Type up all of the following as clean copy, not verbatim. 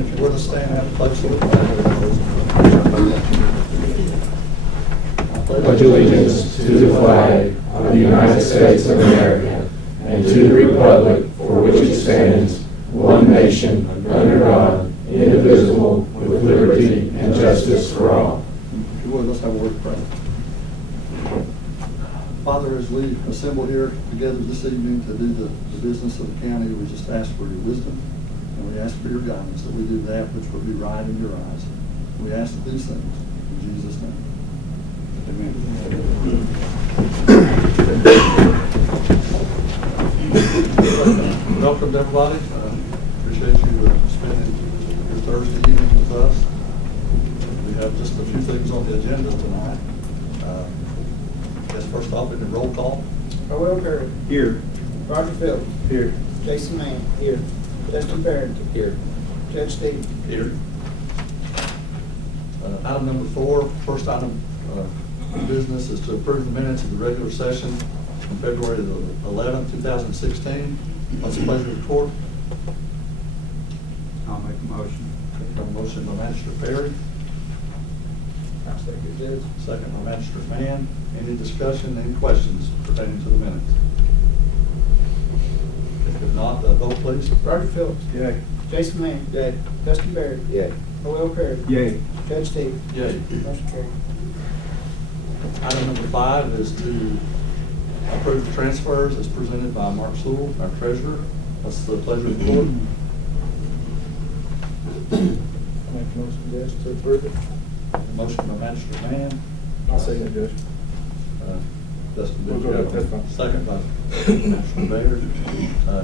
If you would stand and have a pledge salute. Pledge allegiance to the flag of the United States of America and to the republic for which it stands, one nation, under God, indivisible, with liberty and justice for all. If you would, let's have a word of prayer. Father, as we assemble here together this evening to do the business of the county, we just ask for your wisdom, and we ask for your guidance that we do that which will be right in your eyes. We ask these things in Jesus' name. Welcome, everybody. Appreciate you spending your Thursday evening with us. We have just a few things on the agenda tonight. Guess first off, in the roll call. Will Curry. Here. Roger Phillips. Here. Jason Mann. Here. Justin Barrett. Here. Judge Stevens. Here. Item number 4, first item of business is to approve the minutes of the regular session on February the 11th, 2016. What's the pleasure of the court? I'll make a motion. A motion by Magistrate Perry, I'll second Judge. second by Magistrate Mann. Any discussion, any questions pertaining to the minutes? If not, vote please. Roger Phillips. Yay. Jason Mann. Yay. Justin Barrett. Yay. Will Curry. Yay. Judge Stevens. Yay. Motion carried. Item number 5 is to approve the transfers as presented by Mark Sewell, our treasurer. What's the pleasure of the court? Make a motion, Judge, to approve it. Motion by Magistrate Mann. I'll second, Judge. Justin, We'll go ahead, that's fine. second by Magistrate Baird.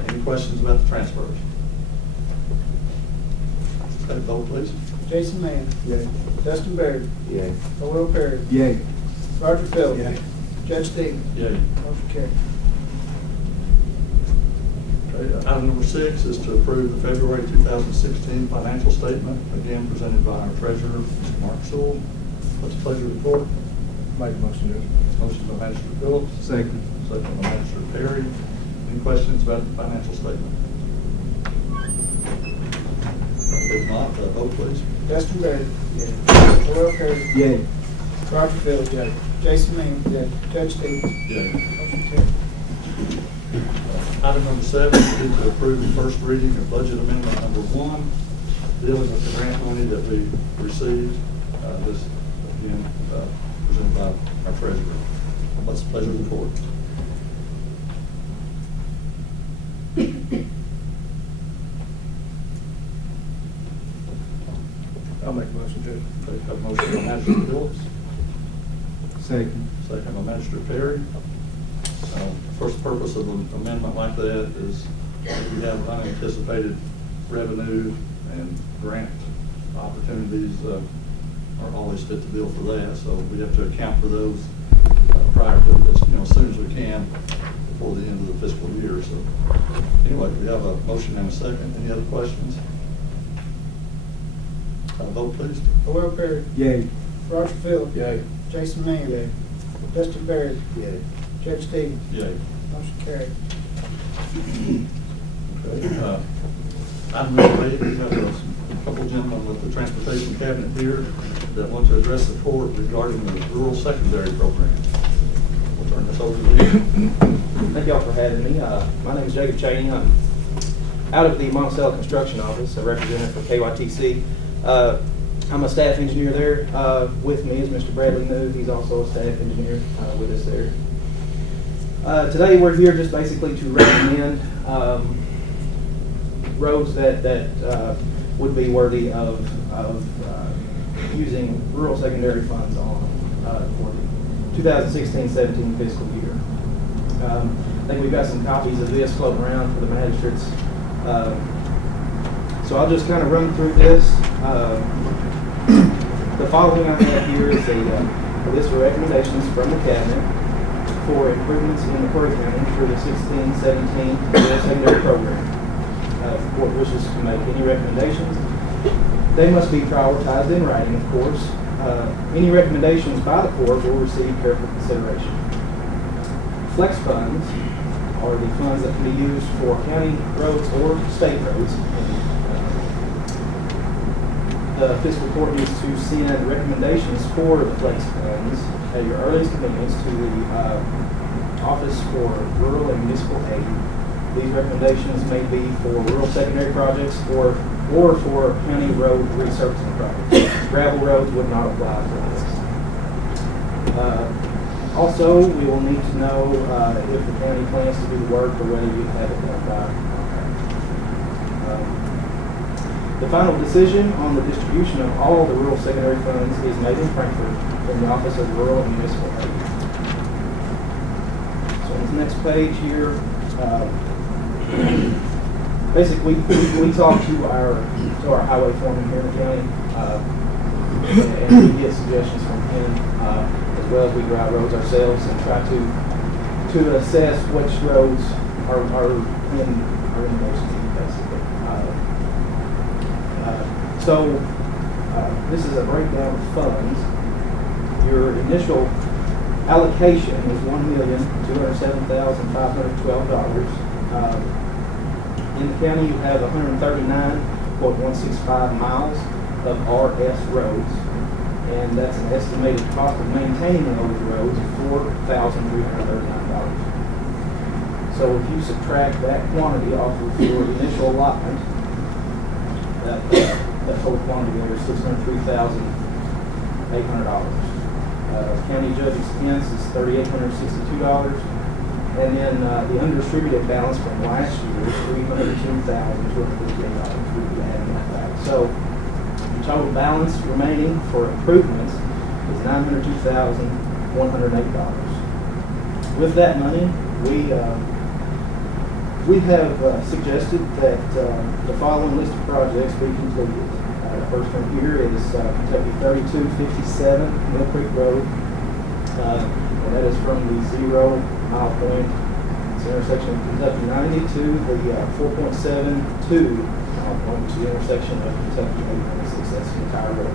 Any questions about the transfers? Take a vote, please. Jason Mann. Yay. Justin Barrett. Yay. Will Curry. Yay. Roger Phillips. Yay. Judge Stevens. Yay. Motion carried. Okay, item number 6 is to approve the February 2016 financial statement, again presented by our treasurer, Mr. Mark Sewell. What's the pleasure of the court? Make a motion, Judge. Motion by Magistrate Phillips. Second. Second by Magistrate Perry. Any questions about the financial statement? If not, vote please. Justin Barrett. Yay. Will Curry. Yay. Roger Phillips. Yay. Jason Mann. Yay. Judge Stevens. Yay. Motion carried. Item number 7 is to approve the first reading of budget amendment number 1, dealing with the grant money that we received. This, again, presented by our treasurer. What's the pleasure of the court? I'll make a motion, Judge. Okay, have a motion by Magistrate Phillips, Second. second by Magistrate Perry. First purpose of an amendment like that is if we have unanticipated revenue and grant opportunities are always fit to bill for that. So we have to account for those prior to, as soon as we can before the end of the fiscal year. So anyway, we have a motion and a second. Any other questions? Vote please. Will Curry. Yay. Roger Phillips. Yay. Jason Mann. Yay. Justin Barrett. Yay. Judge Stevens. Yay. Motion carried. Okay. Item number 8, we have a couple gentlemen with the transportation cabinet here that want to address the court regarding the rural secondary program. We'll turn this over to you. Thank y'all for having me. My name is Jacob Cheney. I'm out of the Monticello Construction Office, a representative for KYTC. I'm a staff engineer there. With me is Mr. Bradley New. He's also a staff engineer with us there. Today we're here just basically to recommend roads that would be worthy of using rural secondary funds on for the 2016-17 fiscal year. I think we've got some copies of this floating around for the magistrates. So I'll just kind of run through this. The following I have here is a list of recommendations from the Cabinet for improvements in McCreary County for the 16-17 rural secondary program. If the court wishes to make any recommendations, they must be prioritized in writing, of course. Any recommendations by the court will receive careful consideration. Flex funds are the funds that can be used for county roads or state roads. the fiscal court needs to send recommendations for the flex funds at your earliest convenience to the Office for Rural and Municipal Aid. These recommendations may be for rural secondary projects or for county road resurfacing projects. Gravel roads would not apply for this. Also, we will need to know if the county plans to do the work or whether you have it done by contract. The final decision on the distribution of all the rural secondary funds is made in Frankfurt from the Office of Rural and Municipal Aid. So on this next page here, basically we talk to our highway foreman here in the county, and we get suggestions from him, as well as we drive roads ourselves and try to assess which roads are in most need, basically. This is a breakdown of funds. Your initial allocation is $1,207,512. In the county, you have 139.165 miles of RS roads, and that's an estimated cost of maintaining those roads of $4,339. So if you subtract that quantity off of your initial allotment, that total quantity there is $603,800. County judge expense is $3,862, and then the undistributed balance from last year is $302,258. We'll be adding that back. So the total balance remaining for improvements is $902,108. With that money, we have suggested that the following list of projects be completed. The first one here is Kentucky 3257 Mill Creek Road, and that is from the 0 mile point, it's the intersection of Kentucky 90 to the 4.72 mile point, to the intersection of Kentucky 896. That's the entire road.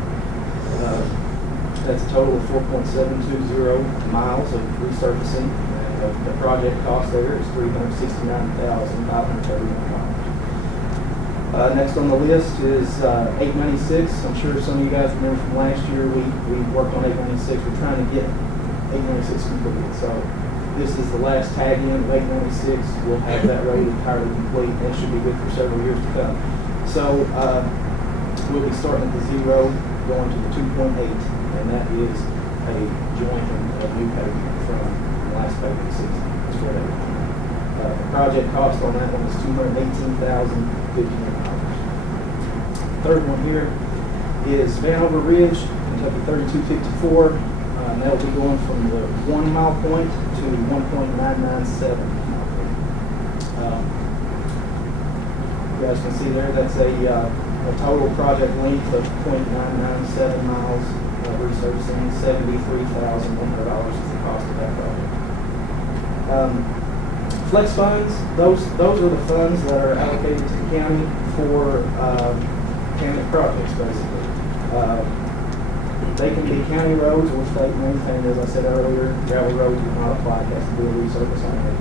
That's a total of 4.720 miles of resurfacing. The project cost there is $369,531. Next on the list is 896. I'm sure some of you guys remember from last year we worked on 896. We're trying to get 896 completed. So this is the last tag in of 896. We'll have that road entirely complete, and it should be good for several years to come. So we'll be starting at the 0, going to the 2.8, and that is a joint of new pavement from last pavement 6. That's where that the project cost on that one is $218,059. Third one here is Vanover Ridge, Kentucky 3254. And that will be going from the 1 mile point to 1.997 mile point. You guys can see there, that's a total project length of 0.997 miles, resurfacing. $73,100 is the cost of that project. Flex funds, those are the funds that are allocated to the county for county projects, basically. They can be county roads or state maintained, as I said earlier. Gravel roads do not apply, it has to be a resurface only.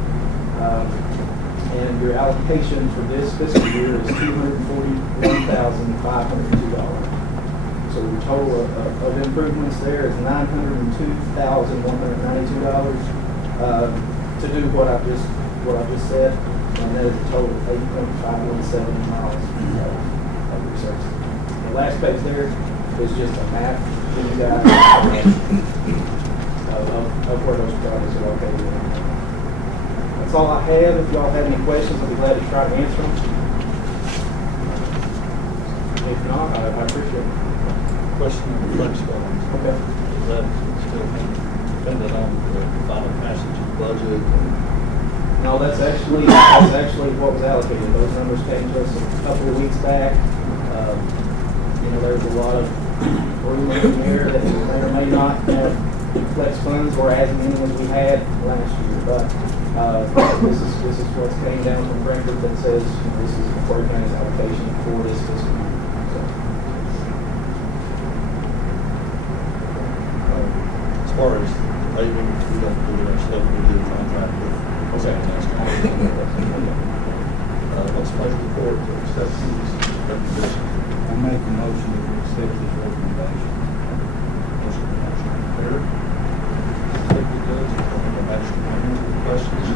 And your allocation for this fiscal year is $241,502. So the total of improvements there is $902,192 to do what I just said, and that is a total of 8.517 miles of research. The last page there is just a map for you guys of where those projects are located. That's all I have. If y'all have any questions, I'll be glad to try to answer them. If not, I appreciate it. Question on the flex funds. Okay. Is that still dependent on the final passage of the budget? No, that's actually what was allocated. Those numbers came to us a couple of weeks back. There's a lot of room in there that may or may not have flex funds or as many as we had last year. But this is what came down from Frankfurt that says this is McCreary County's allocation for this fiscal year. As far as paving, we don't do our stuff, we do contract with. Okay. What's the pleasure of the court to accept these recommendations? I make a motion that we accept this recommendation. Motion by Magistrate McCreary. Second, Judge. Second by Magistrate Manning. Any questions?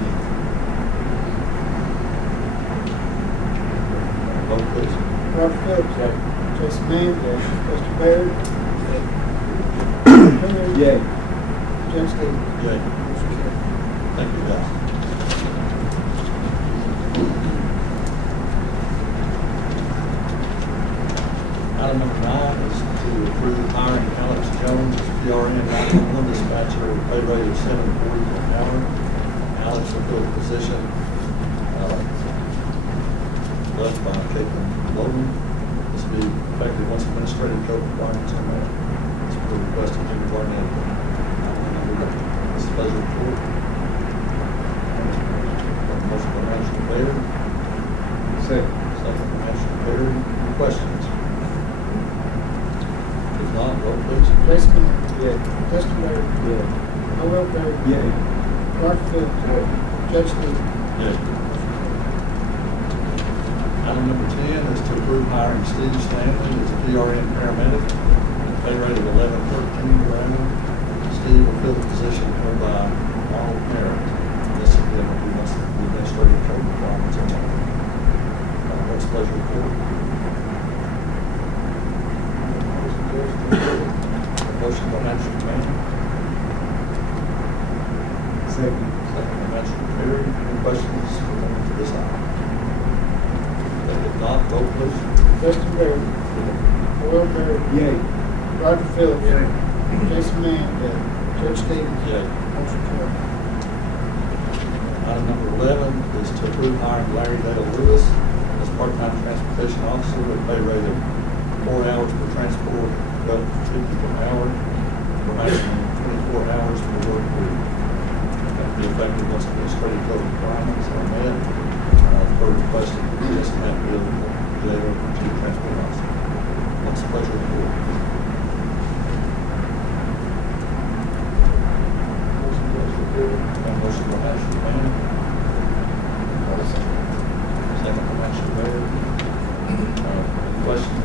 Vote please. Roger Phillips. Yay. Jason Mann. Justin Baird. Yay. Judge Stevens. Yay. Motion carried. Thank you, guys. Item number 9 is to approve hiring Alex Jones as PRN 911 dispatcher at a pay rate of $7.40 per hour. Alex will fill the position left by Caitlin Logan. This will be effective once administrative code requirements are met. This will be requested to the Barnett. This is pleasure report. Motion by Magistrate Baird. Second. Second by Magistrate Baird. Any questions? If not, vote please. Jason Mann. Yay. Justin Baird. Yay. Noel Baird. Yay. Roger Phillips. Judge Stevens. Yes. Item number 10 is to approve hiring Steve Stanley as a PRN paramedic at a pay rate of $11.13 per annum. Steve will fill the position held by Arnold Merritt. This again will be once the administrative code requirements are met. What's the pleasure report? Motion by Magistrate Manning. Second. Second by Magistrate Perry. Any questions related to this item? If not, vote please. Justin Baird. Noel Baird. Yay. Roger Phillips. Jason Mann. Judge Stevens. Yay. Motion carried. Item number 11 is to approve hiring Larry Dale Lewis as part-time transportation officer at a pay rate of 4 hours per transport, $12.50 per hour, for maximum 24 hours per work week. That will be effective once administrative code requirements are met. Per requested, we just have to be able to jail to transport officer. What's the pleasure of the board? Motion by Magistrate Manning. Second by Magistrate Baird. Any questions?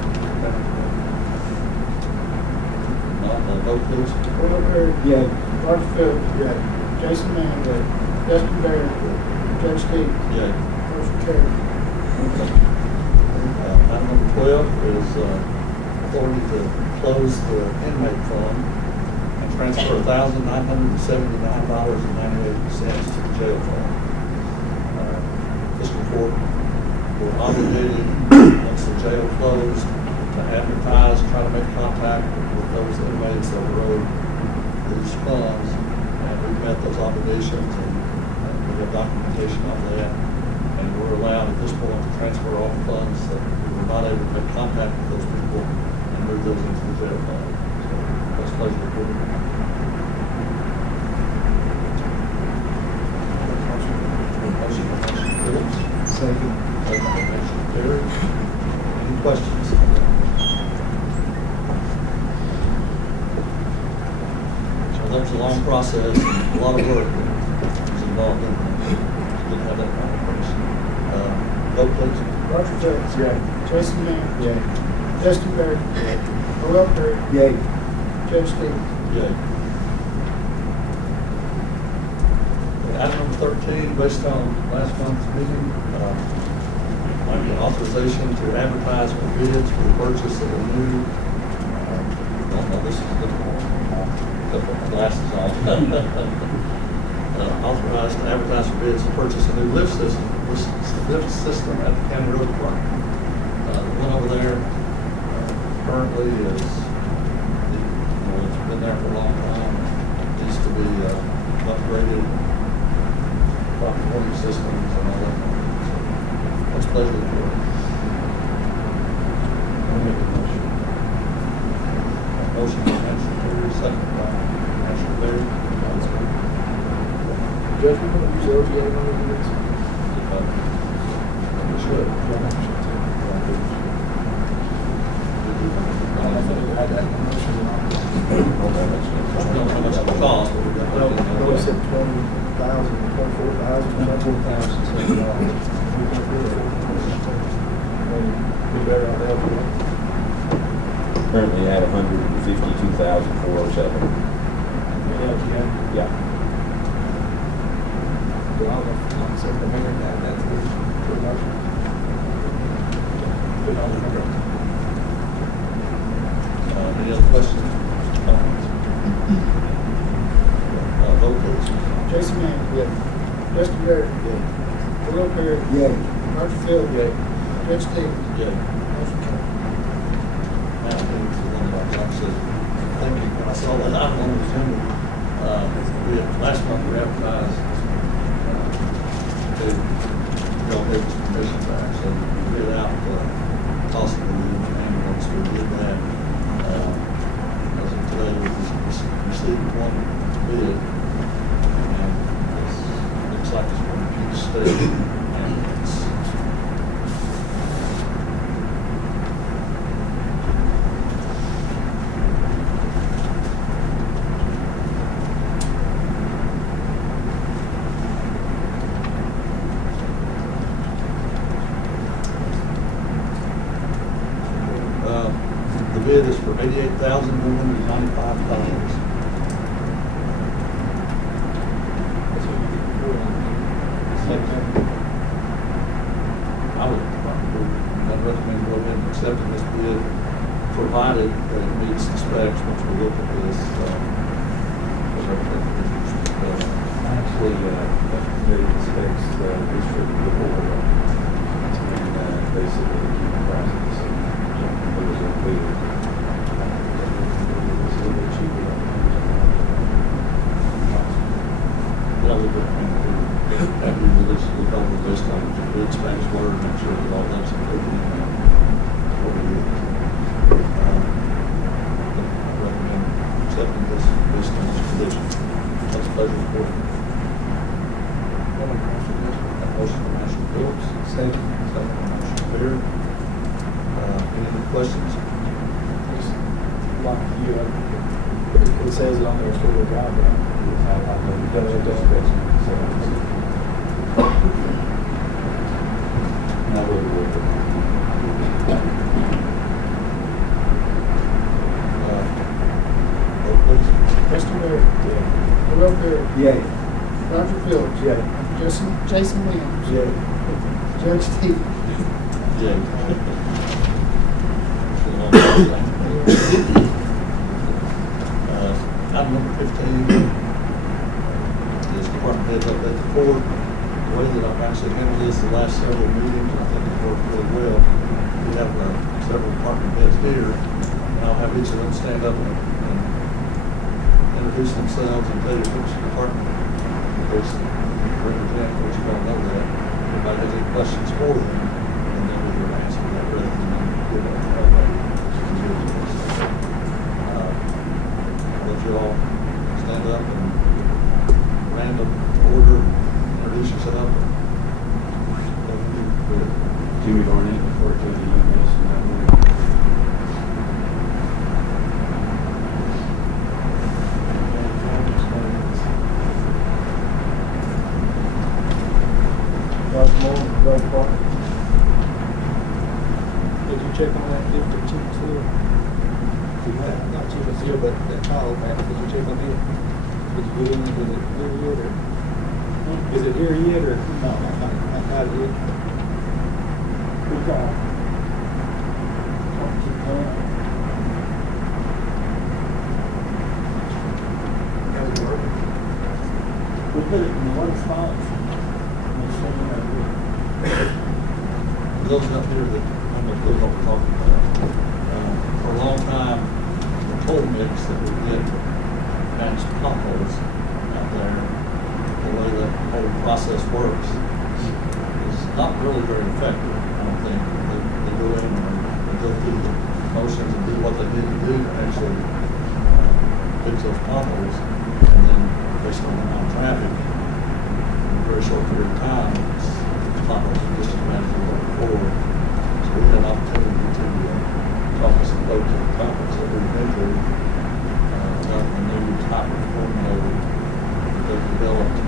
Not, vote please. Noel Baird. Yay. Roger Phillips. Jason Mann. Justin Baird. Judge Stevens. Yay. Motion carried. Item number 12 is authority to close the inmate fund and transfer $1,979.98 to the jail fund. Fiscal court were obligated, once the jail closed, to advertise, try to make contact with those inmates that were owed these funds. And we've met those obligations, and we have documentation of that. And we're allowed at this point to transfer all funds that we were not able to make contact with those people and move those into the jail fund. So that's a pleasure report. Motion by Magistrate Phillips. Second. Second by Magistrate Perry. Any questions? So that was a long process, a lot of work that was involved in it. Didn't have that kind of person. Vote please. Roger Phillips. Yay. Jason Mann. Yay. Justin Baird. Noel Baird. Yay. Judge Stevens. Yay. Item number 13, based on last month's meeting, might be authorization to advertise for bids for the purchase of a new, this is difficult. Put my glasses on. Authorized to advertise for bids to purchase a new lift system at the county road department. The one over there currently is, it's been there for a long time. It needs to be upgraded, proper warning systems and all that. What's the pleasure of the board? I'll make a motion. Motion by Magistrate Perry, second by Magistrate Baird. Judge, we're going to use LGA money for this. We should. I don't think we had that motion. I don't know how much it costs, but we've got No, that. no, we said 20,000, 24,000, We better on that. currently at 152,407. Yeah. Any other questions? Comments? Vote please. Jason Manning. Yes. Justin Barrett. Earl Perry. Yay. Roger Phil. Judge Stevens. Yeah. Motion carried. Now, I think it's the one about, like I said, thinking, when I saw that item on the agenda, we had, last month we advertised, to go get this permission back, so we bid out, possibly the ambulance, we did that. As of today, we received one bid, and it looks like it's going to be the state ambulance. The bid is for $88,195. I would probably, I'd recommend go ahead and accept this bid, provided that it meets the specs, which we look at this, Actually, committee inspects the district report and basically keep the price the same. It was included. It's a little cheaper. But I would recommend after you release, look over the list on the bid Spanish word, make sure that all that's included in there. What we did. I recommend accepting this list on this condition. That's a pleasure report. Motion from Master Phillips. Second from Master Perry. Any other questions? Like you, it says it on there, four-wheel drive, right? Now we'll work it. Vote please. Justin Barrett. Earl Perry. Yay. Roger Phil. Jason Williams. Judge Stevens. Yeah. Item number 15 is department heads update the board. The way that I've actually handled this the last several meetings, I think it's worked really well. We have several department heads here, and I'll have each of them stand up and introduce themselves and tell you which department they represent, which you don't know that. Everybody has any questions for them, and then we will answer that rather than give a I'll let you all stand up and random order, introduce yourself. Jimmy Barnett, report to the EMS. Roger Moore, Roger Parker. Did you check on that gift that Chief Seal? Not Chief Seal, but that call back, did you check on it? Did you get in, is it here yet, or? Is it here yet, or? No, I got it yet. Good call. We put it in one spot. For those up here that don't know what we're talking about, for a long time, the coal mix that we get to manage potholes out there, the way that whole process works is not really very effective. I don't think they go in and they go through the motions and do what they need to do to actually fix those potholes, and then based on the amount of traffic in a very short period of time, potholes are just as manageable before. So we had an opportunity to talk to some folks at the conference that we've been to about the new type of formula that they've developed.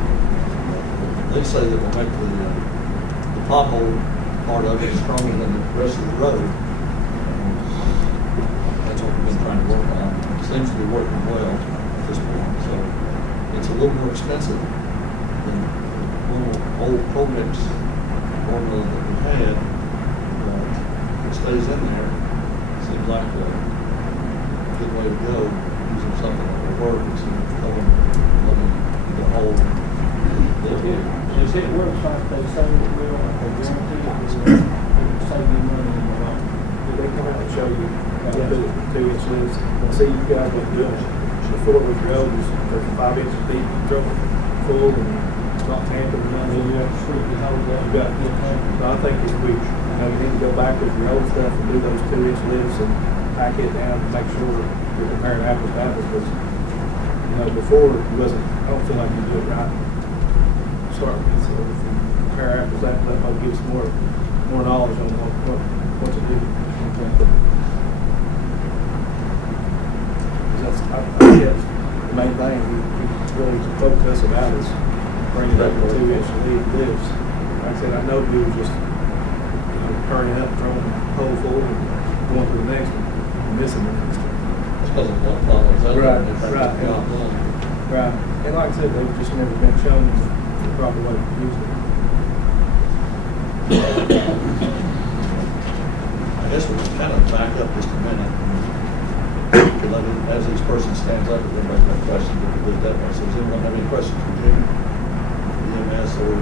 They say that will make the pothole part of it stronger than the rest of the road. That's what trying to work on. It seems to be working well at this point, so it's a little more expensive than the little old Comex formula that we had, but it stays in there. Seems like a good way to go, using something that will work instead of throwing money in the hole. If it works like they say it will, they guarantee it will save you money in the long run. They come out and show you how to do it with 2-inch lifts. See, you guys been doing it. The 4-inch road is for 5 inches deep, you throw it full and it's not tampered with nothing. You have to screw the hole up. You got to get it. So I think if we, you need to go back with your old stuff and do those 2-inch lifts and pack it down to make sure you're comparing apples to apples. Because, before it wasn't, I don't feel like you do it right. Start with, so if you compare apples to apples, that might give us more knowledge on what to do. That's, I guess, the main thing we really spoke to us about is bringing up the 2-inch lifts. Like I said, I know you were just turning up, throwing the hole full, and going to the next one, and missing the next one. It's because of what follows that. Right. Yeah. Right. And like I said, they've just never been shown the proper way to use it. I guess we'll just kind of back up just a minute. As each person stands up, if anybody has questions, we can do it that way. So does anyone have any questions for Jim? EMS or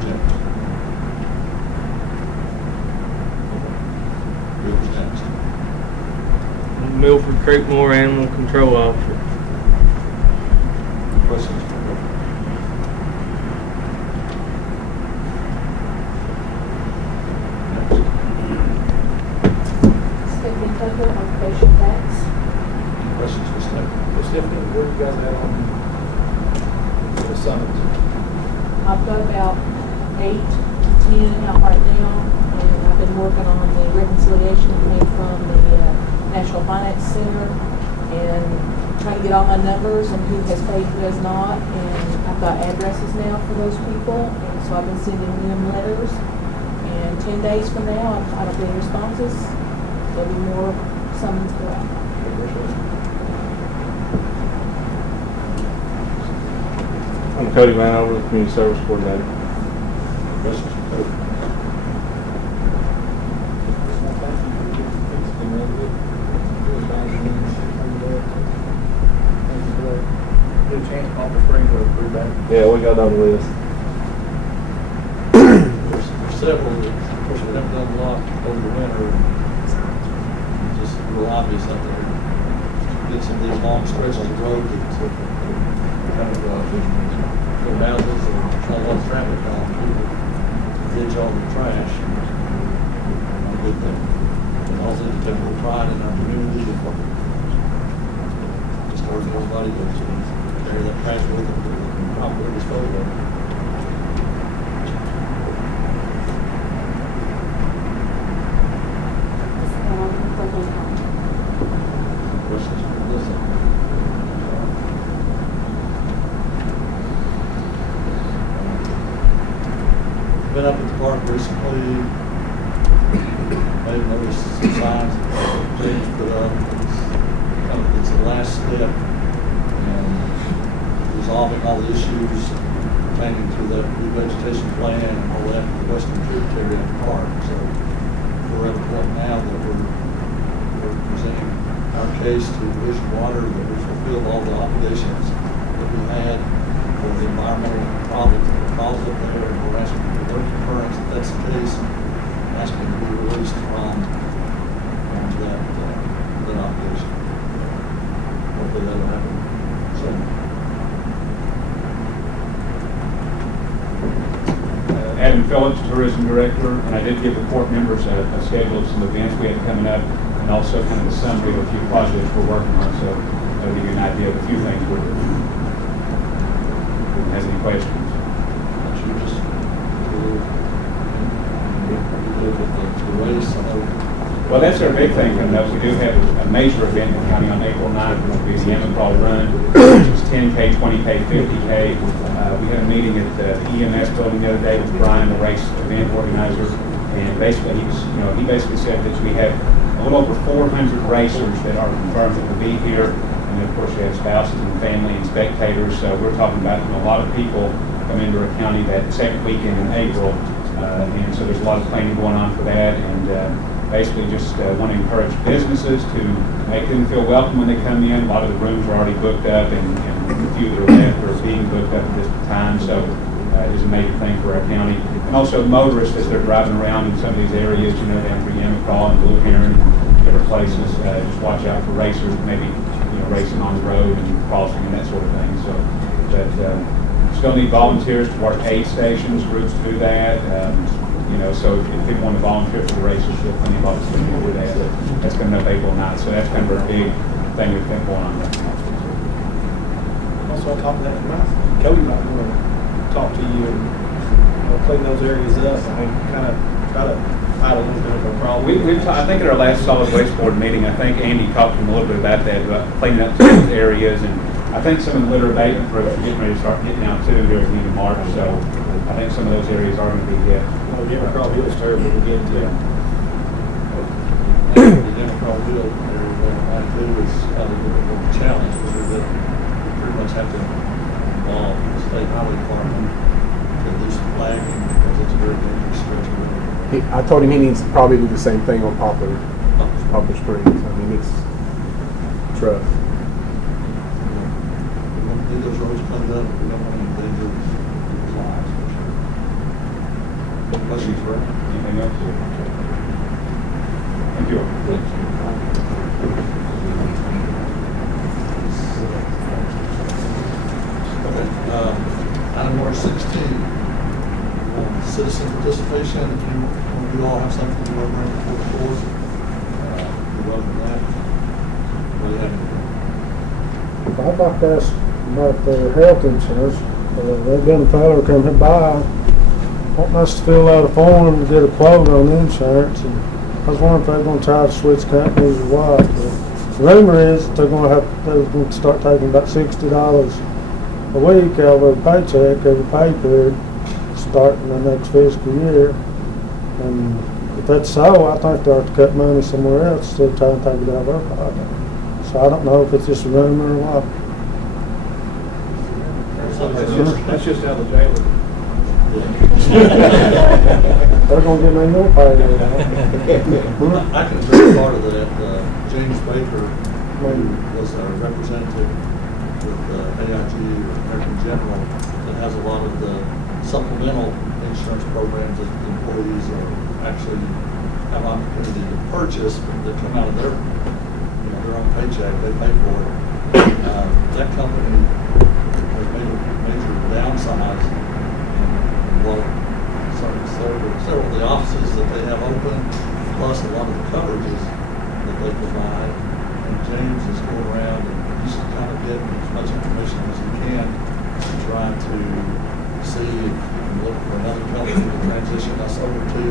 Jim? Who's next? Milford Creekmore Animal Control Officer. Questions for Bill? Stephanie Tucker, occupation tax. Questions for Stephanie? But Stephanie, where you guys at on the summit? I've got about 8 to 10 out right now, and I've been working on the reconciliation that came from the National Finance Center, and trying to get all my numbers and who has paid, who has not, and I've got addresses now for those people, and so I've been sending them letters, and 10 days from now, if I don't get any responses, there'll be more summons go out. I'm Cody Vanover, the Community Service Coordinator. Questions for Cody? Good chance Palmer Springs will approve that. Yeah, we got on the list. There's several that, of course, we haven't done a lot over the winter. It's just real obvious out there. Get some of these long stretches of road that kind of go houses and try to let traffic down. People ditch all the trash. Not a good thing. And also to take a little pride in our community and just urge everybody to carry that trash with them to properly dispose of it. Questions for Melissa? Been up at the park recently. Maybe noticed some signs that James put up. It's the last step in resolving all the issues pertaining to the revegetation plan and all that for the western tributary of the park. So we're at the point now that we're presenting our case to Division Water that we fulfilled all the obligations that we had for the environmental problems that were caused up there, and we're asking for their concurrence if that's the case, and asking to be released from that obligation. Hopefully that'll happen soon. Adam Phillips, Tourism Director, and I did give the court members a schedule of some events we had coming up, and also kind of a summary of a few projects we're working on, so that'll give you an idea of a few things we're doing. Has any questions? You just do with the race. I know Well, that's our big thing coming up. We do have a major event in the county on April 9th, which will be the Amicall Run, which is 10K, 20K, 50K. We had a meeting at the EMS building the other day with Brian, the race event organizer, and basically he basically said that we have a little over 400 racers that are confirmed that will be here, and then of course we have spouses and family and spectators. So we're talking about a lot of people come into our county that second weekend in April, and so there's a lot of planning going on for that, and basically just want to encourage businesses to make them feel welcome when they come in. A lot of the rooms are already booked up, and a few that are left are being booked up at this time, so it is a major thing for our county. And also motorists, as they're driving around in some of these areas, down through Yamacraw and Blue Heron, different places, just watch out for racers, maybe racing on the road and crossing and that sort of thing. So, but still need volunteers to work aid stations, groups to do that. So if people want to volunteer for the races, there's plenty of volunteers to do that. That's coming up April 9th, so that's kind of our big thing we've been going on right now. Also, on top of that, Cody might want to talk to you and clean those areas up. I mean, kind of try to hide a little bit of a problem. I think at our last solid waste board meeting, I think Andy talked to him a little bit about that, about cleaning up some of those areas, and I think some of the litter abatement crews are getting ready to start getting out too here at the end of March. So I think some of those areas are going to be hit. Well, Democrat Hill's terrible again too. The Democrat Hill area that I do is probably a little more challenge, because that you pretty much have to involve the state highway department to do some flagging, because it's a very dangerous stretch of road. I told him he needs to probably do the same thing on Poplar Springs. I mean, it's rough. We want to do those roads cleaned up, we don't want to endanger people's lives, for sure. Any questions for him? Anything else? Thank you. Okay, item number 16. Citizen participation. If you all have something you want to bring before the board, you're welcome to that. What do you have? I'd like to ask about their health insurance. They've got a fellow come by, wanting us to fill out a form to get a quote on insurance, and I was wondering if they're going to try to switch companies or what. The rumor is that they're going to start taking about $60 a week out of their paycheck every pay period, starting the next fiscal year. And if that's so, I think they ought to cut money somewhere else instead of trying to take it out of our pocket. So I don't know if it's just a rumor or what. That's just how the jailer. They're going to get me no pay. I can address part of that. James Baker, who was a representative with AIG, American General, that has a lot of the supplemental insurance programs that employees actually have opportunity to purchase, but they come out of their own paycheck, they pay for it. That company has made a major downsize, and several of the offices that they have open, plus a lot of the coverages that they provide. And James is going around and he's kind of getting as much information as he can to try to see if you can look for another company to transition us over to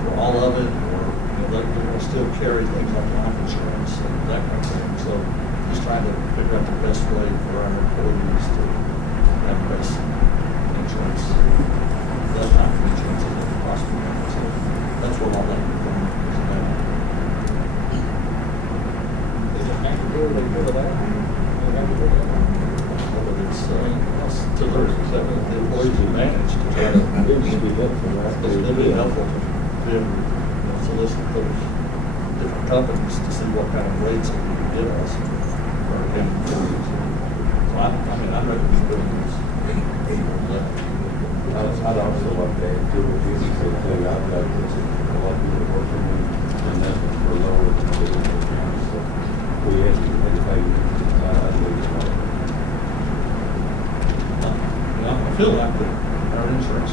for all of it, or they're going to still carry things like life insurance and that kind of thing. So he's trying to figure out the best way for our employees to have the best insurance, that type of insurance as they possibly can. So that's what all that is about. Is it accurate to do that? It's to their the employees' advantage to try to be helpful. It'd be helpful to be able to solicit those different companies to see what kind of rates they can give us for our county employees. So I mean, I recommend doing this. I'd also like to add to what you said too. I've noticed a lot of people working in nothing for lower insurance. So we ask you to pay I feel like our insurance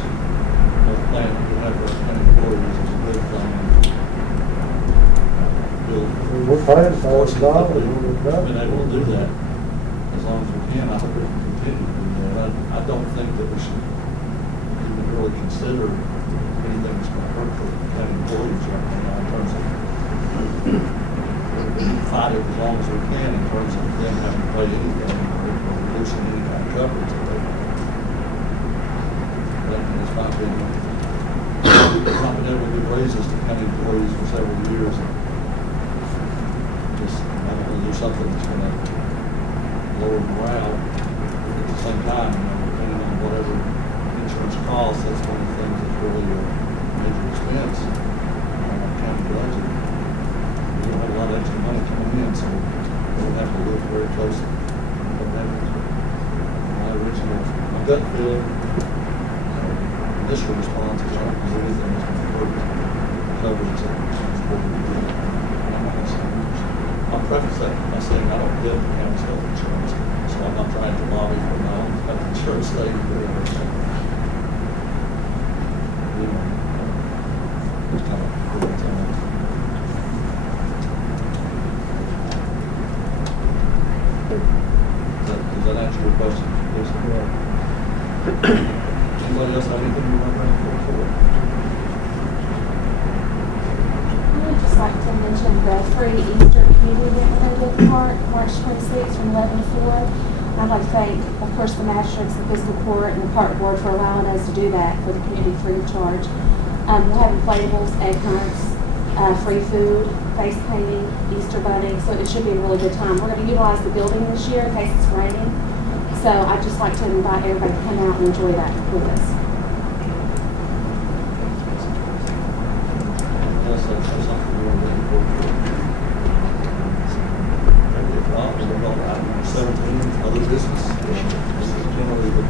plan that we have for our county employees is a good plan. We're paying $1,000. We've been able to do that as long as we can. I hope we can continue to do that. I don't think that we should do even really consider anything that's going to hurt the county employees right now in terms of we fight it as long as we can in terms of them having to pay anything or reducing any kind of coverage that they have. That has not been able to give raises to county employees for several years. Just, I don't know, do something that's going to lower morale. At the same time, depending on whatever insurance costs, that's one of the things that's really a major expense on our county budget. We don't have a lot of extra money coming in, so we'll have to look very closely at what happens. My gut feel, initial response is not because anything is going to hurt coverage that insurance board will do. I'll preface that by saying I don't live in county health insurance, so I'm not trying to lobby for my own health insurance state or anything. You know, just kind of put it on. Does that answer your question? Yes. Anybody else have anything you want to bring forward? I would just like to mention the free Easter community representative part, March 26th from 11 to 4. I'd like to thank, of course, the magistrates, the fiscal court, and the park board for allowing us to do that for the community free of charge. We'll have inflatables, egg hunts, free food, face painting, Easter bunting, so it should be a really good time. We're going to utilize the building this year in case it's raining, so I'd just like to invite everybody to come out and enjoy that with us. Yes, that's something we're looking forward to. We'll go to item 17, other business. This is generally the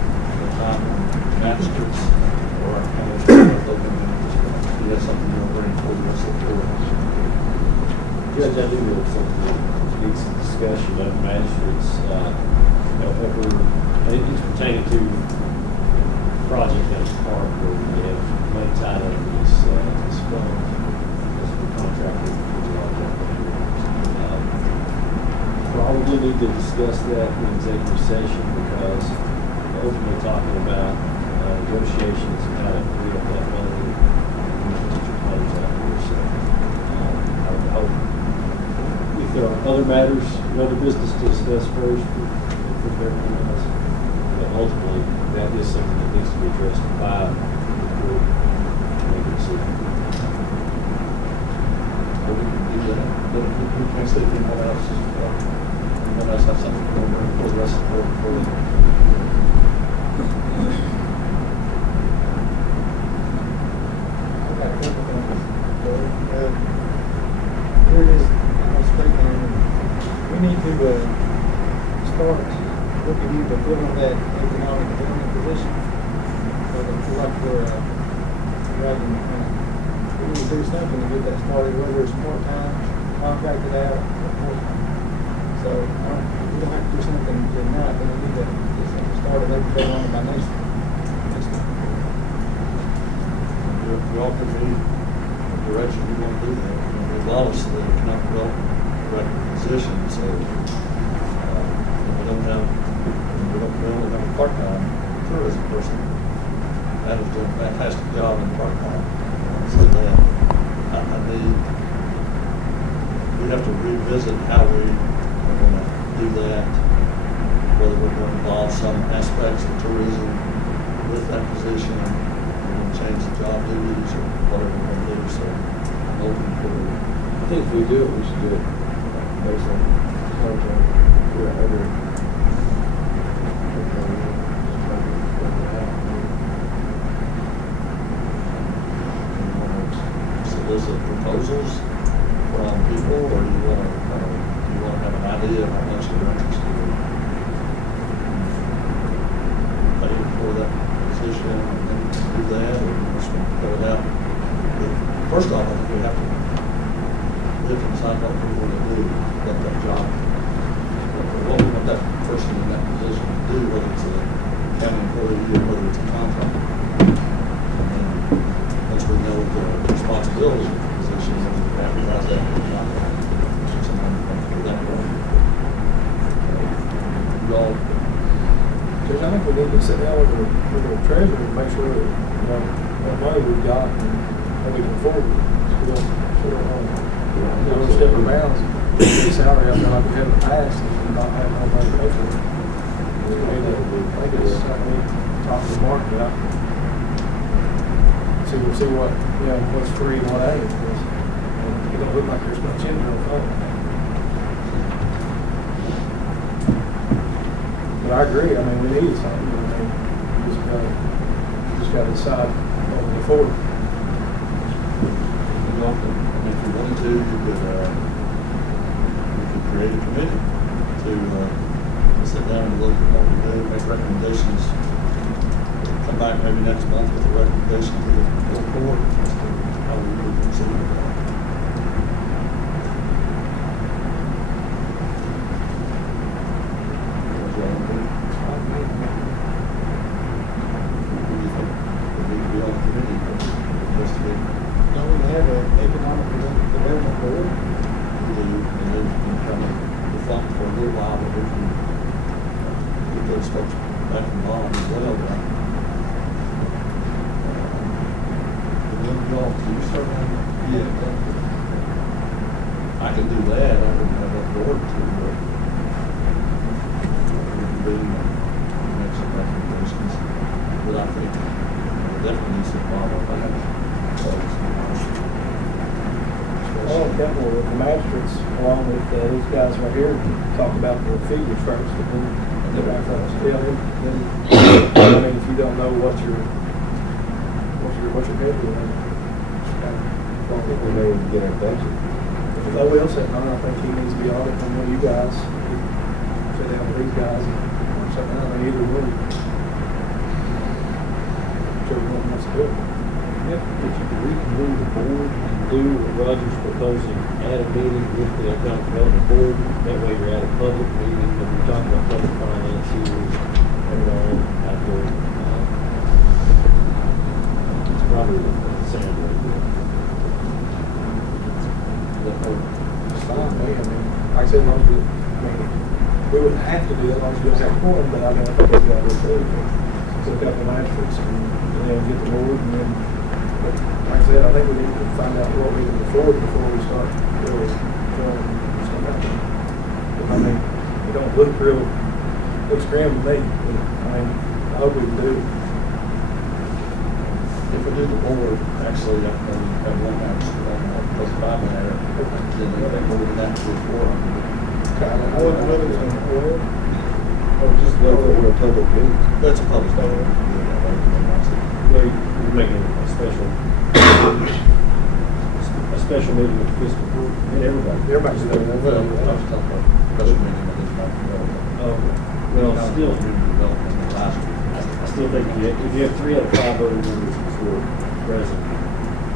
time magistrates or our county open. You have something you want to bring forward, let's look forward. Judge, I do have something that needs some discussion of magistrates. However, it's pertaining to project at the park where we have money tied up in this fund as a contractor. Probably need to discuss that in executive session because ultimately talking about negotiations and how to free up that money and future funds out here. So I would hope if there are other matters, other business to discuss first, with everything else, but ultimately that is something that needs to be addressed by the board to make a decision. You can't say anyone else. Anyone else have something to bring for the rest of the board? Here it is, I'm speaking, we need to start looking into filling that economic development position. So that feel like we're writing, we need to do something to get that started, whether it's part-time, contracted out, or full-time. So we don't have to do something tonight, but we need to get something started, maybe go on by next week. We all can read the direction we want to do that. We've lost the economic development director position, so we only have a part-time tourism person. That is doing a fantastic job in part-time. So that we have to revisit how we are going to do that, whether we're going to involve some aspects of tourism with that position, change the job duties or whatever we're going to do. So I'm open for it. I think if we do it, we should do it based on contract. Solicit proposals from people, or do you want to have an idea of how much you're interested in paying for that position and then do that, or you just want to throw it out? But first off, I think we have to live inside what we want to do, get that job. What we want that person in that position to do, whether it's a county employee or whether it's a contractor. And then once we know the responsibility of the position, then we advertise that for the job. Someone can do that way. You all administrators, I think we need to sit down with the treasurer and make sure that, what money we've got and that we can afford it. So we don't step our bounds, salary out there like we had in the past and not have no money to pay for it. I think it's something we talk to the market about. See what, what's free and what ain't, because it don't look like there's much in there on fund. But I agree, I mean, we need something, I mean, we just gotta decide what we can afford. If you wanted to, you could create a committee to sit down and look at what we do, make recommendations, come back maybe next month with a recommendation to the full board as to how we would proceed with that. What do y'all want to do? What do you think? We need to be on the committee to investigate. Don't we have an economic development board? And then kind of defunct for a little while, but we can get those folks back in line as well, right? And then y'all, do you start on? Yeah. I can do that, I wouldn't have that board to, but we can do, make some recommendations, but I think definitely needs to follow that. Oh, couple with the magistrates, along with these guys right here, talk about the figures first, but then get back on us. Yeah, then, I mean, if you don't know what your head is, I think we may even get our budget. If I will say, I think he needs to be audited from one of you guys, sit down with these guys and work something out, or either one. Whichever one wants to do it. Yep, if you could reconvene the board and do what Roger's proposing, add a meeting with the economic development board, that way you're at a public meeting, and we're talking about public finance here, and all out there. It's probably the same way. It's fine, man. I mean, like I said, as long as we wouldn't have to do that, as long as we don't have one, but I mean, I think it's got to be true. So a couple of magistrates and then get the board, and then, but like I said, I think we need to find out what we can afford before we start really throwing stuff out there. I mean, it don't looks grim to me, but I mean, I hope we can do it. If we do the board, actually, I can have one house, plus 5 in there, then they have more than that to do 400. Or just go over a public meeting. That's a public meeting. Well, you're making a special meeting with the fiscal court, and Everybody's doing that. Well, I was talking about special meeting with this type of development. well, still, Development last week. I still think if you have 3 out of 5 voting members who are present,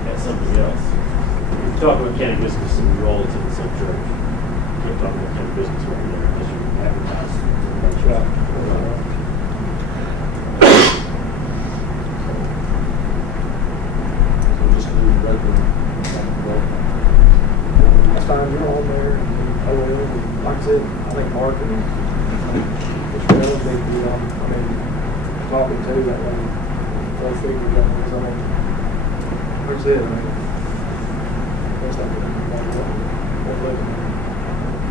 that's something else. If you're talking about county business and you're all attending some church, you can't talk about county business right there unless you advertise. That's right. So just do the regular development. Next time you're on there, and like I said, I think Mark and Mr. Miller, they can, I mean, talking to that way, those figures on his own. Like I said, I mean, that's not gonna be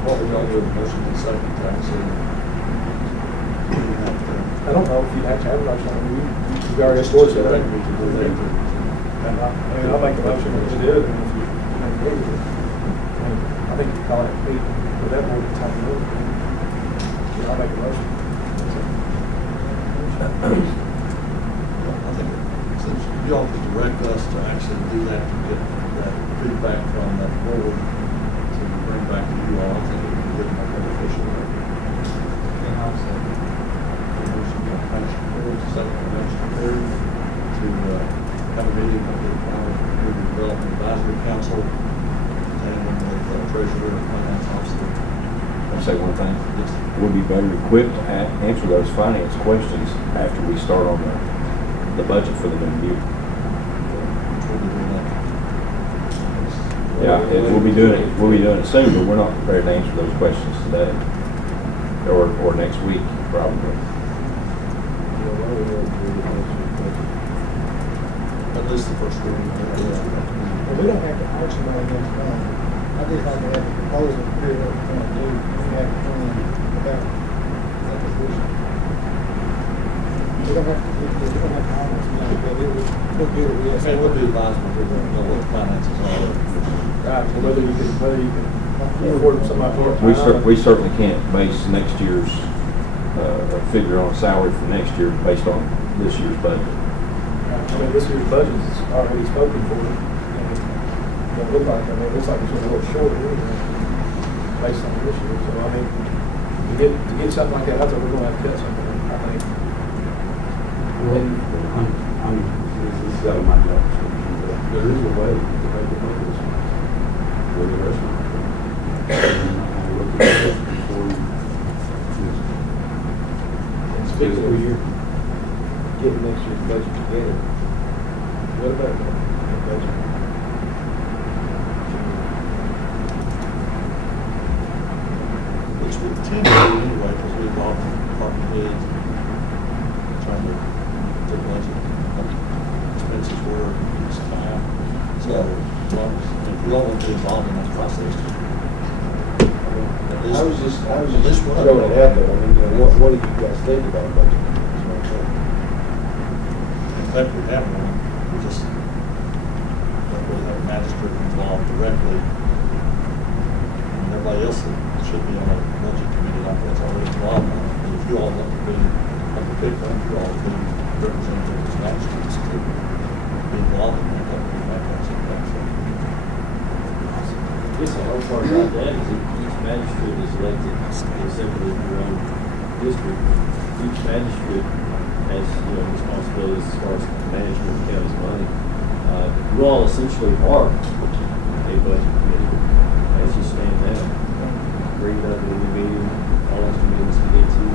What would y'all do with the motion in second tax? I don't know if you'd have to advertise on it. You've already enforced it. I think we can do that. I mean, I'll make a motion to do it, and if you agree with it. I think you call it meet with that board time to move. I'll make a motion. I think since y'all could direct us to actually do that, to get that feedback from that board, to bring back to you all, I think it would be good and more beneficial. And I'll say, motion by Commissioner Perry, second by Commissioner Perry, to have a meeting with the Community Development Advisory Council, tandem with Treasurer and Finance Officer. I'll say one thing. Yes. We'll be better equipped to answer those finance questions after we start on the budget for the new year. We'll be doing that. Yeah, we'll be doing it soon, but we're not prepared to answer those questions today or next week, probably. This is the first reading. Well, we don't have to auction on against one. I just like to have a proposal to figure out what we're gonna do. We have to plan about that position. We don't have to, we don't have to own it, but we'll do it, we'll say. It would be advisable to know what the finances are. Right, whether you can afford somebody part-time. We certainly can't base next year's, figure on salary for next year based on this year's budget. I mean, this year's budget is already spoken for. It looks like, it looks like it's a little short anyway, based on this year. So, I mean, to get something like that, I thought we're gonna have to cut something, I think. This is out of my job description, but there is a way to make it look this way with the rest of it. And look at this before you. Speaking of your getting next year's budget together, what about the budget? Which we tend to do anyway, because we've all department heads trying to budget what expenses were each time. So, as long as, if we don't want to be involved in that process. I was just This one. throwing it out there. I mean, what do you guys think about budget? In fact, we have one, we just don't really have a magistrate involved directly. And everybody else that should be on a budget committee like that's already involved in it. And if you all want to be, like the big one, if you all want to be representatives of magistrates to be involved in that, that would be fantastic. I guess the hard part about that is that each magistrate is elected simply in your own district. Each magistrate has, responsibilities as far as management of the county's money. You all essentially are a budget committee as you stand now. Bring it up in the meeting, all those meetings you get to.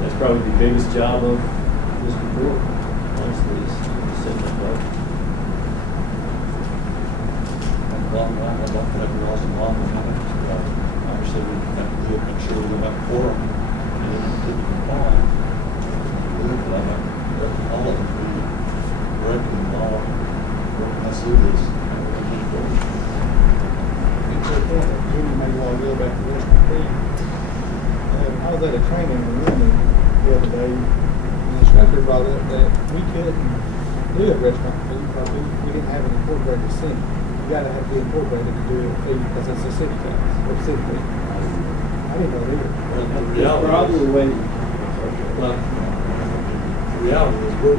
That's probably the biggest job of this report, honestly, is setting up budget. Bottom line, I'd like to have you all involved in that. Obviously, we have to do it, make sure we have a quorum and keep it compliant. But I'd like all of them to be directly involved, working us through this. Jimmy may want to go back to this. I was at a training in London the other day, and the instructor brought up that we couldn't do a restaurant fee because we didn't have an incorporated city. You gotta have to be incorporated to do a fee because it's a city tax or city fee. I didn't know either. Well, the reality Probably is, way. well, the reality is we're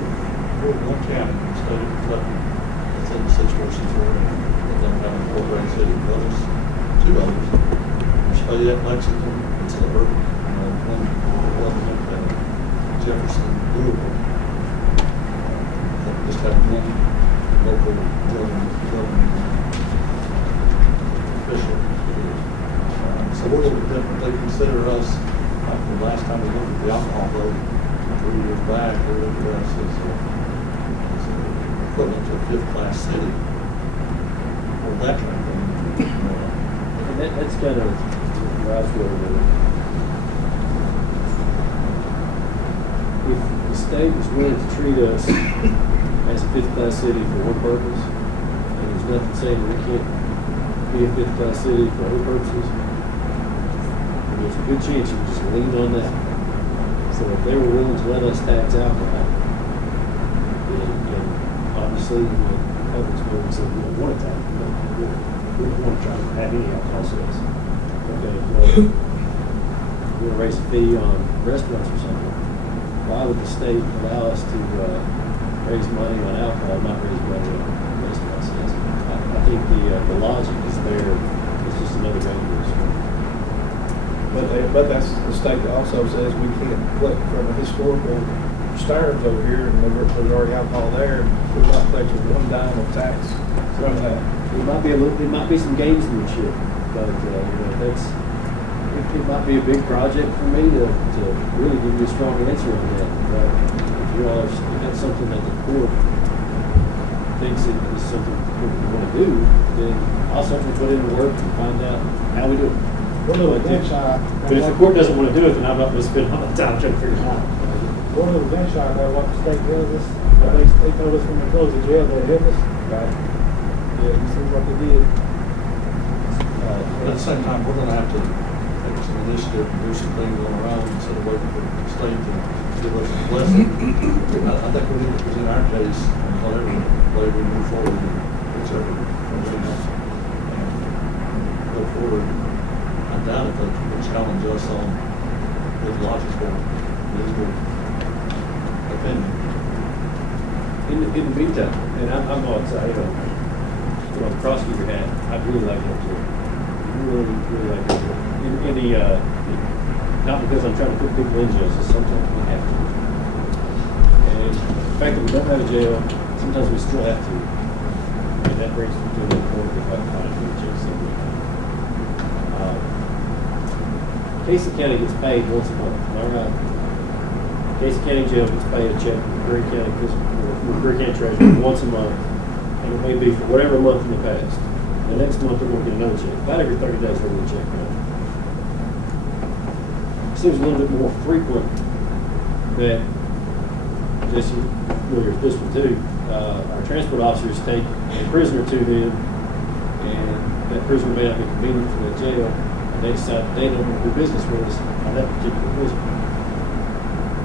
one county in the state of Kentucky that's in the situation where they don't have an incorporated city. Those two others, Fayette, Lexington, and Silver, one Jefferson, Louisville. They just have one local government official. So we're going to definitely consider us, like the last time we looked at the alcohol vote 3 years back, they looked at us as equivalent to a fifth-class city. Or that kind of thing. And that's kind of where I was going with it. If the state is willing to treat us as a fifth-class city for one purpose, and there's nothing saying we can't be a fifth-class city for other purposes, then there's a good chance you can just lean on that. So if they were willing to let us tax alcohol, then obviously, others will say we don't want to tax, we don't want to try to have any alcohol sales. Okay, well, we're going to raise a fee on restaurants or something. Why would the state allow us to raise money on alcohol, not raise money on restaurant sales? I think the logic is there. It's just another revenue stream. But that's the state that also says we can't collect from a historical Stearns over here, and there's already alcohol there. We're not taking one dime of tax from that. It might be some gamesmanship, but it might be a big project for me to really give you a strong answer on that. But if that's something that the court thinks it is something we want to do, then I'll certainly put in the work and find out how we do it. We're a little gun shy. But if the court doesn't want to do it, then I'm not going to spend all the time trying to figure it out. We're a little gun shy about what the state tells us. They told us when we closed the jail, they hit us. Right. Yeah, it seems like they did. But at the same time, we're gonna have to take some initiative and do some things on our own instead of waiting for the state to give us a blessing. I think we need to present our case in whatever way we move forward, whichever arena, and go forward. I doubt if they will challenge us on his logical, legal opinion. In the meantime, and I'm on side, put on the prosecutor hat, I'd really like to have to, really like to have in the, not because I'm trying to put people in jail, so sometimes we have to. And the fact that we don't have a jail, sometimes we still have to. And that brings me to the point of how to do a jail somewhere. Casey County gets paid once a month, am I right? Casey County Jail gets paid a check from McCreary County Treasurer once a month, and it may be for whatever month in the past. The next month they're going to get another check. About every 30 days they're going to check out. It seems a little bit more frequent that, Jesse, familiar with this one too, our transport officers take a prisoner to them, and that prisoner may not be convenient for the jail, and they decide they don't want to do business with us on that particular prisoner.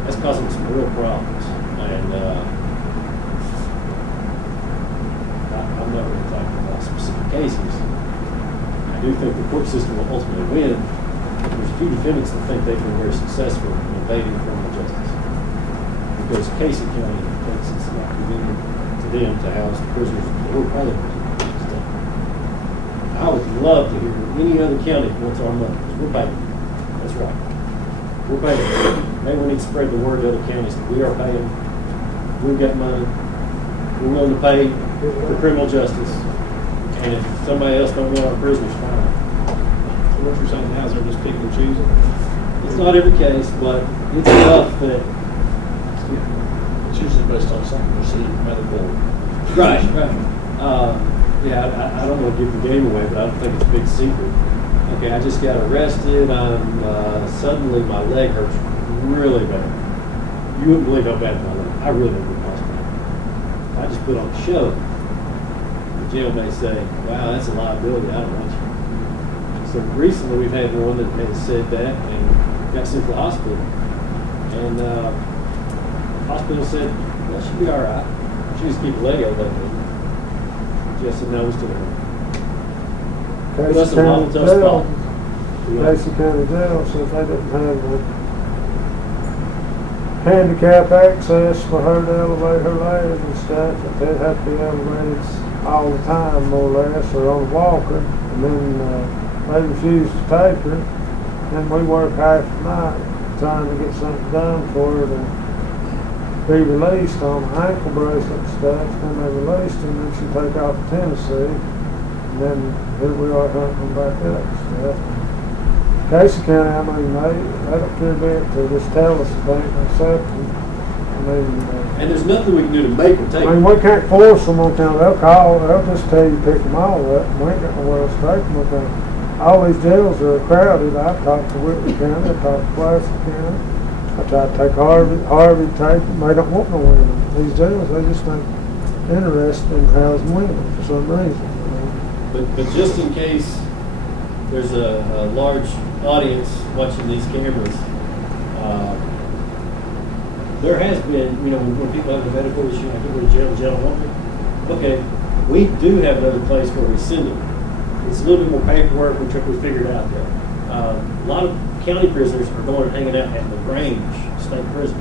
That's causing some real problems, and I'm not really talking about specific cases. I do think the court system will ultimately win. There's a few defendants that think they've been very successful in evading criminal justice because Casey County thinks it's not convenient to them to house the prisoners that we're paying. I would love to hear any other county wants our money because we're paying. That's right. We're paying. Maybe we need to spread the word to other counties that we are paying. We've got money. We're willing to pay for criminal justice. And if somebody else don't want our prisoners, fine. So what you're saying now is they're just picking and choosing? It's not every case, but it's enough that. It's usually based on something received medical. Right, right. Yeah, I don't want to give the game away, but I don't think it's a big secret. Okay, I just got arrested. Suddenly my leg hurts really bad. You wouldn't believe how bad my leg. I really don't go to the hospital. I just put on a show. The jail may say, "Wow, that's a liability. I don't want you." So recently we've had one that has said that and got sent to the hospital, and the hospital said, "Well, she'll be all right. She just keep her leg elevated." Jess said, "No, we still have her." Casey County Jail, Casey County Jail said they didn't have the handicap access for her to elevate her legs and stuff, but they'd have to be elevated all the time, more or less, or on a walker, and then they refused to take her, and we work half the night trying to get something done for her to be released on an ankle bracelet and stuff. Then they released her, and then she take off to Tennessee, and then here we are hunting them back up and stuff. Casey County, I mean, they don't care a bit to just tell us if they ain't accepted. I mean, And there's nothing we can do to make them take I mean, we can't force them on count. They'll call, they'll just tell you pick them all up. We ain't got nowhere else to take them. Okay. All these jails are crowded. I've talked to Whitley County, I've talked to Pulaski County. I tried to take Harvey take them. They don't want no women. These jails, they just ain't interested in housing women for some reason. But just in case there's a large audience watching these cameras, there has been, when people have a medical issue, I can go to jail won't we? Okay, we do have another place where we send them. It's a little bit more paperwork, we figured out that. A lot of county prisoners are going and hanging out at the Grange State Prison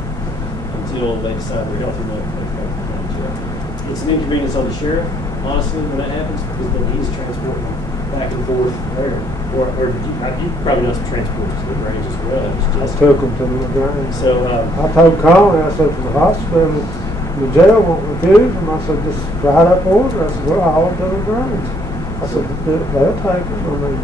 until they decide they're healthy enough to go to county jail. It's an inconvenience on the sheriff, honestly, when that happens, because then he's transporting back and forth there. Or you probably know some transports to the Grange as well. I took them to the Grange. So I told Colin, I said, to the hospital, the jail won't refuse them. I said, just write up order. I said, well, I'll to the Grange. I said, they'll take them. I mean,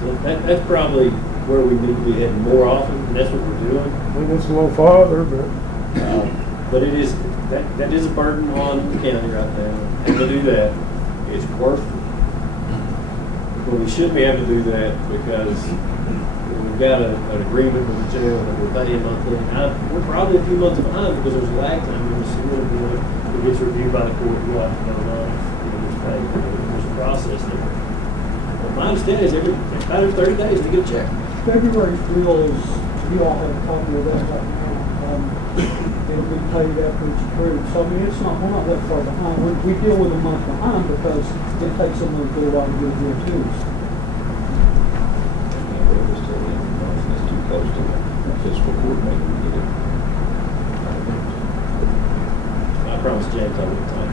so that's probably where we need to be heading more often, and that's what we're doing. I mean, it's a little farther, but it is that is a burden on the county right now, and to do that, it's worth it. But we shouldn't be able to do that because we've got an agreement with the jail that we're paying monthly. We're probably a few months behind because there's a lag time in the civil bill. It gets reviewed by the court, you have to know, it's paid. There's a process there. Well, my understanding is about every 30 days we get a check. February's bills, you all have a copy of that right now. It'll be paid after it's approved. So I mean, we're not that far behind. We deal with a month behind because it takes them a little while to get it here to us. It's too close to the fiscal court meeting to get it. I promise James I wouldn't talk.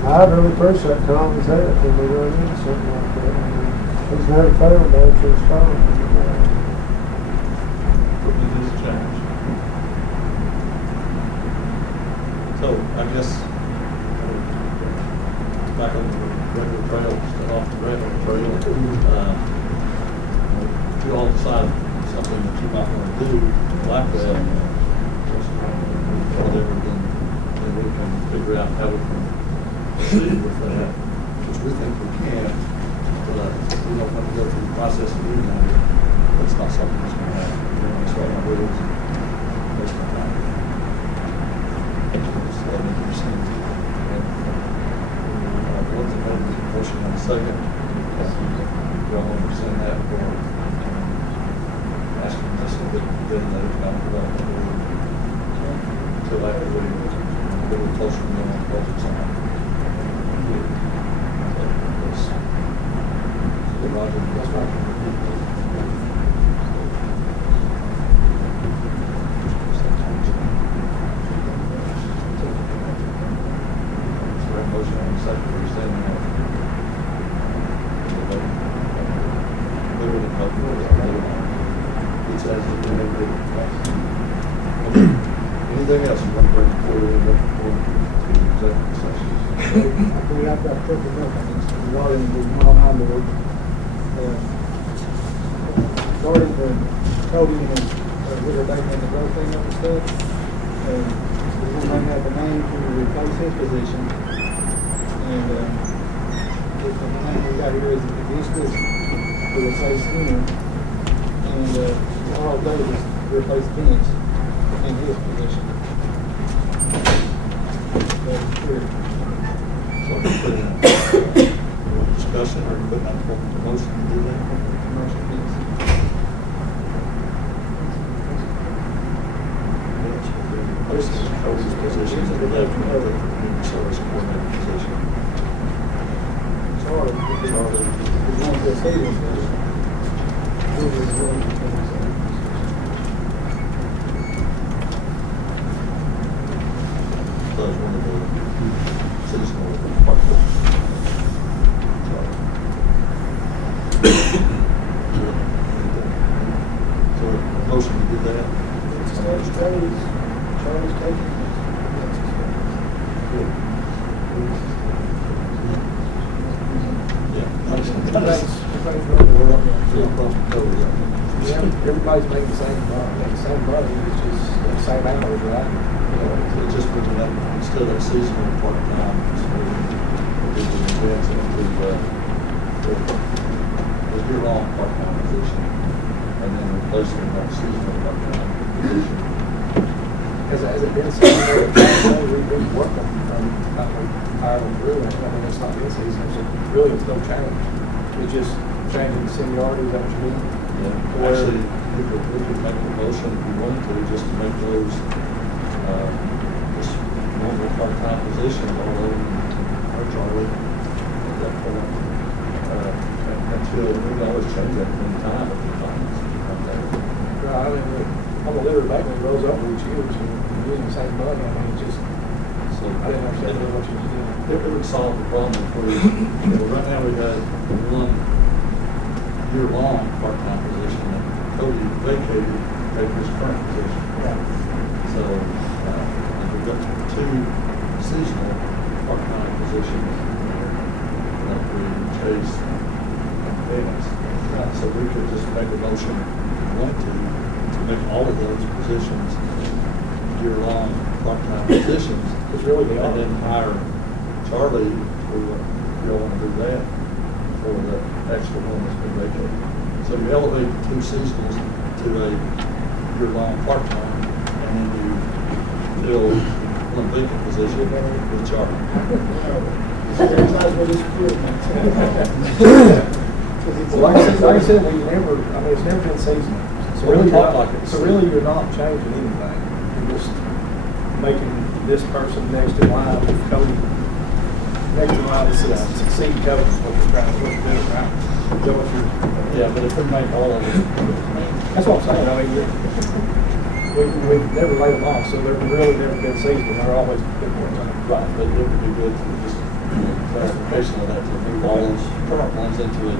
I really appreciate Colin's help when we run into something like that. I mean, he's never failed to answer his phone. Putting in his change. So, I guess, back on the regular trail, instead off the regular trail, if you all decide something that you might want to do like that, whatever, then we can figure out how we can proceed with that, which we think we can, but we don't want to go through the process of doing that. That's not something that's going to happen. We're going to start our rules. That's not happening. Just let me proceed. What's the motion on the second? You all want to present that for asking us to get that economic development board until after we get a little closer to the budget time. Roger, that's right. Motion on the second, we're sending that. It's as if we never did. Anything else you want to bring forward to executive session? I believe I've got perfect note on this. Regarding the mile board, regarding the coding and river banking and the growth thing of the stuff, we might have a name to replace his position. And the name we got here is Fiscal to replace him. And all it does is replace Vince in his position. That's clear. So we put in discussion or put out for motion to do that? Commercial piece. This is Cody's position, the left community service coordinator position. Charlie, the one that Stevens does. So it's one of the seasonal departments. So a motion to do that? Charlie's taking. Everybody's making the same money, it's just the same hours, right? So just moving that, instead of seasonal part-time, it's the year-long part-time position, and then replacing that seasonal part-time position. Has it been seasonal? We've been working, hired them through, I mean, it's not been seasonal, so really it's no change. It's just changing the seniority, is that what you mean? Yeah, actually, we could make a motion if we wanted to, just to make those, just normal part-time positions, although, or Charlie, at that point, until, we can always change that in time if we find something. Right, I mean, I'm a liver bank, it goes up each year, so you're using the same money, I mean, it's just, So I didn't understand what you were doing. it would solve the problem if we, right now we got one year-long part-time position that Cody vacated, take his current position. So, and we've got two seasonal part-time positions that we chase and payments. So we could just make a motion if we want to make all of those positions year-long part-time positions. It's really the And then hire Charlie, if you all want to do that, for the extra one that's been vacated. So you elevate two seasonals to a year-long part-time, and then you fill one vacant position with charter. Well, like I said, we never, I mean, it's never been seasonal. So Well, we really, talk like it's so really, you're not changing anything. You're just making this person next in line with Cody, next in line to succeed Cody, what you're trying to do, right? Is that what you're? Yeah, but if we make all of it, That's what I'm saying. I mean, we've never laid them off, so they're really never been seasonal. They're always been part-time. right, but it would be good to just, clarification of that, to move all those current ones into a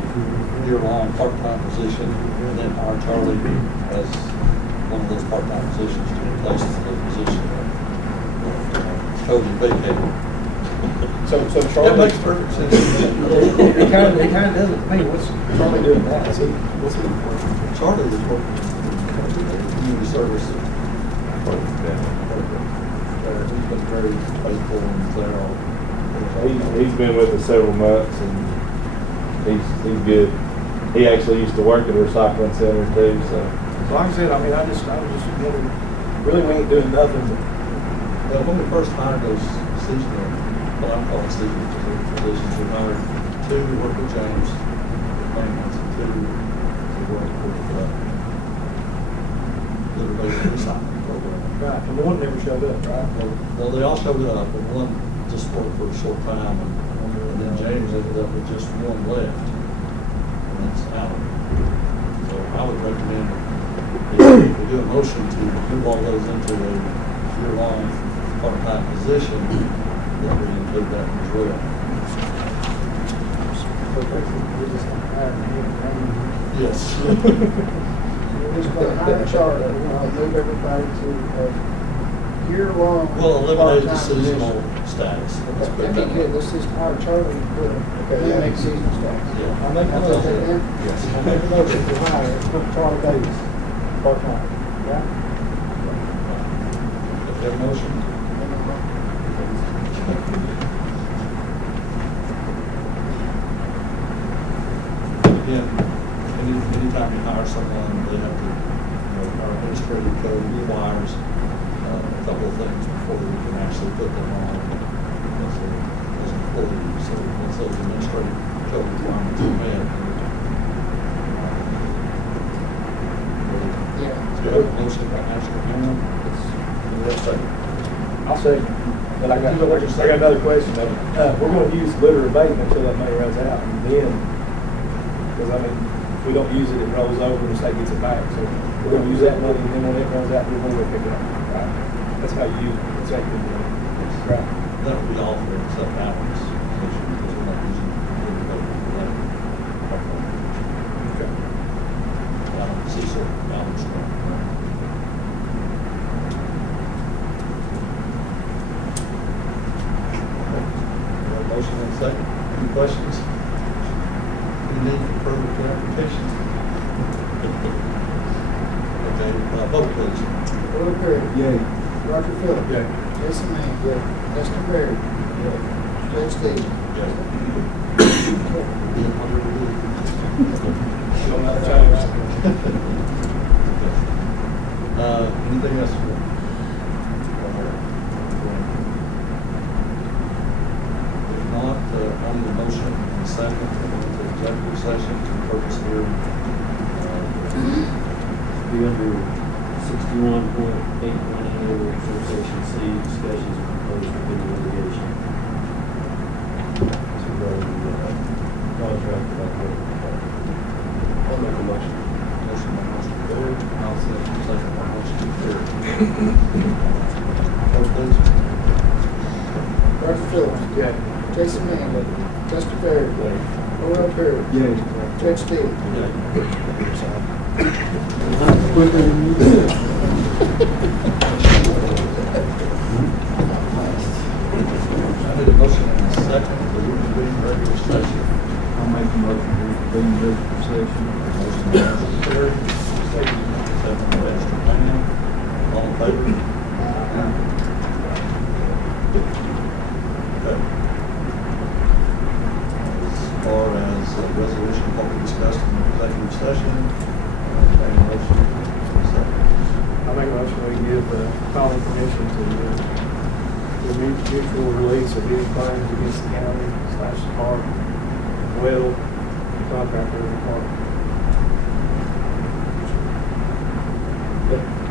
year-long part-time position, and then our Charlie as one of those part-time positions to replace the position that Cody vacated. So That Charlie. makes perfect sense. It kind of doesn't to me. What's Charlie doing now? What's he? Charlie is working in the community service. He's been very faithful and thorough. He's been with us several months and he's good. He actually used to work at a recycling center too, so. So like I said, I mean, I was just really we ain't doing nothing. Well, when we first hired those seasonal, what I'm calling seasonal positions, we hired two to work with James, with maintenance, and two to work with the recycling program. Right, and one never showed up, right? Well, they all showed up, but one just worked for a short time, and then James ended up with just one left, and that's Alan. So I would recommend, if we do a motion to move all those into a year-long part-time position, that we include that as well. So basically, we're just gonna hire him, right? Yes. We're just gonna hire Charlie, we're gonna move everybody to a year-long. We'll eliminate the part-time seasonal position. status. Let's put That'd that be good, in. let's just hire Charlie and put him, eliminate seasonal status. Yeah. I'll make a motion then. Yes. I'll make a motion to hire Charlie Davis, part-time, yeah? If you have a motion. Again, anytime you hire someone, they have to, our administrative code requires a couple of things before we can actually put them on as employees. So once those administrative code requirements are met, Yeah. do you have a motion by National Union? Yes, sir. I'll say, but I got another question though. We're gonna use litter abatement until that money runs out, and then, because I mean, if we don't use it, it rolls over and the state gets it back. So we're gonna use that money, and then when it runs out, we're gonna pick it up. Right? That's how you use it. That's how you do it. Right. That would be all for except Alan's position, because we're not using it for that. Okay. Cecil, Alan's one. Motion and second. Any questions? Any need for further clarification? Okay, vote please. Earl Perry. Yay. Roger Phillips. Yay. Jason Mann. Yay. Lester Berry. Yay. Judge Stevens. Yes. Don't have to change. Anything else? If not, on the motion and second, we'll go into executive session for the purpose of hearing. Be under 61.810 subsection C, discussions of proposed pending litigation. To contract with our board. I'll make a motion. Motion by Mr. Perry, I'll second by Mr. Perry. Vote please. Roger Phillips. Yeah. Jason Mann. Lester Berry. Earl Perry. Yay. Judge Stevens. Quicker than you do. I need a motion and a second to reconvene regular session. I'll make a motion to reconvene regular session. Motion by Mr. Perry, second by Mr. Mann. All in favor? Okay. As far as give final permission to the mutual release of any claims against the county / the park, well, the contractor of the park.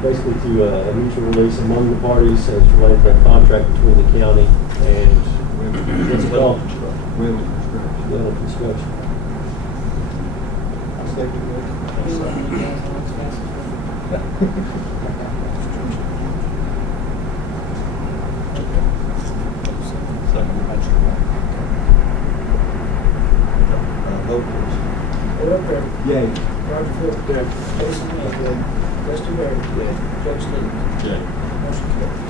Basically to a mutual release among the parties as related to a contract between the county and what's it called? Wheel construction. I second Second, vote please. Earl Perry. Yay. Roger Phillips. Jason Lee. Justin Berry. Chuck Stevens. Yay. Motion carried.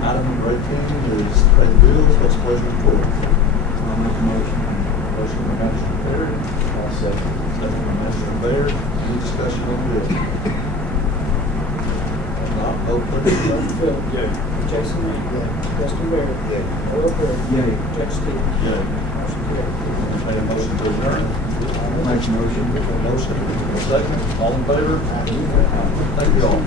Item number 18 is pay the bills. What's the pleasure of the court? I'll make a motion. Motion by Magistrate Perry. I'll second. Second by Magistrate Baird. Any discussion on the bill? If not, vote please. Roger Phillips. Yay. Jason Lee. Justin Berry. Earl Perry. Yay. Chuck Stevens. Yay. Motion carried. Entertain a motion to adjourn. Make a motion. Motion, second, all in favor? Thank you all.